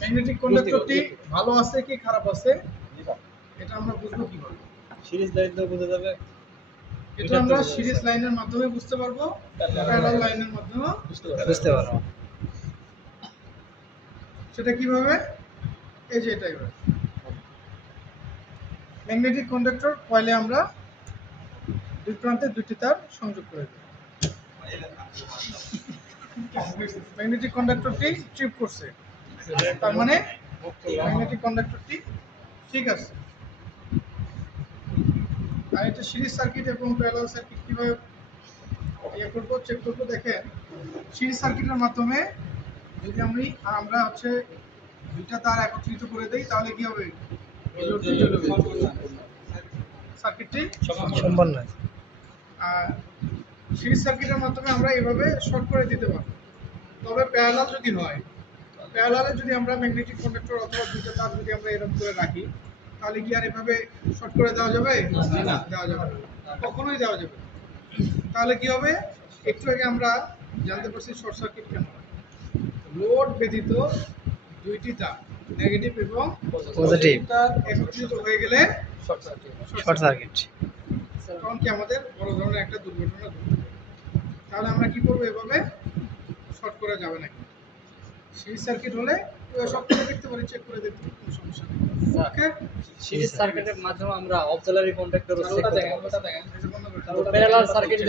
Magnetic কন্ডাক্টরটি ভালো আছে কি খারাপ আছে এটা আমরা বুঝবো কিভাবে? সিরিজ লাইন তো বোঝা যাবে। এটা আমরা সিরিজ লাইনের মাধ্যমে বুঝতে পারবো, প্যারালাল লাইনের মাধ্যমে বুঝতে পারবো। সেটা কিভাবে? এই যে এটাই ম্যাগনেটিক কন্ডাক্টর কয়েলে আমরা দুই প্রান্তে দুটি তার সংযোগ করে দিই। ম্যাগনেটিক কন্ডাক্টরটি ট্রিপ করছে, তার মানে ম্যাগনেটিক কন্ডাক্টরটি ঠিক আছে। আর এটা সিরিজ সার্কিট এবং প্যারালাল সার্কিট কিভাবে করবো, চেক করবো? দেখেন, সিরিজ সার্কিটের মাধ্যমে যদি আমরা দুইটা তার একত্রিত করে দেই তাহলে কি হবে? সার্কিটটি সম্পন্ন। আর সিরিজ সার্কিটের মাধ্যমে আমরা এভাবে শর্ট করে দিতে পারবো। তবে প্যারালাল যদি হয়, প্যারালালে যদি আমরা ম্যাগনেটিক কন্ডাক্টর অথবা দুইটা তার যদি আমরা এরকম করে রাখি তাহলে কি আর এভাবে শর্ট করে দেওয়া যাবে? দেওয়া যাবে না, কখনোই দেওয়া যাবে না। তাহলে কি হবে? একটু আগে আমরা জানতে পারছি শর্ট সার্কিট কেন হয়। লোড ব্যতীত দুইটি তার নেগেটিভ এবং পজিটিভ তার একত্রিত হয়ে গেলে শর্ট সার্কিট। তখন কি আমাদের বড় ধরনের একটা দুর্ঘটনা ঘটতে পারে। তাহলে আমরা কি করবো? এভাবে শর্ট করা যাবে না। সিরিজ সার্কিট হলে সব করে দেখতে পারি, চেক করে দেখতে পারি, কোনো সমস্যা নেই। ওকে, সিরিজ সার্কিটের মাধ্যমে আমরা অক্সিলারি কন্ডাক্টর চালুটা দেখেন, প্যারালাল সার্কিট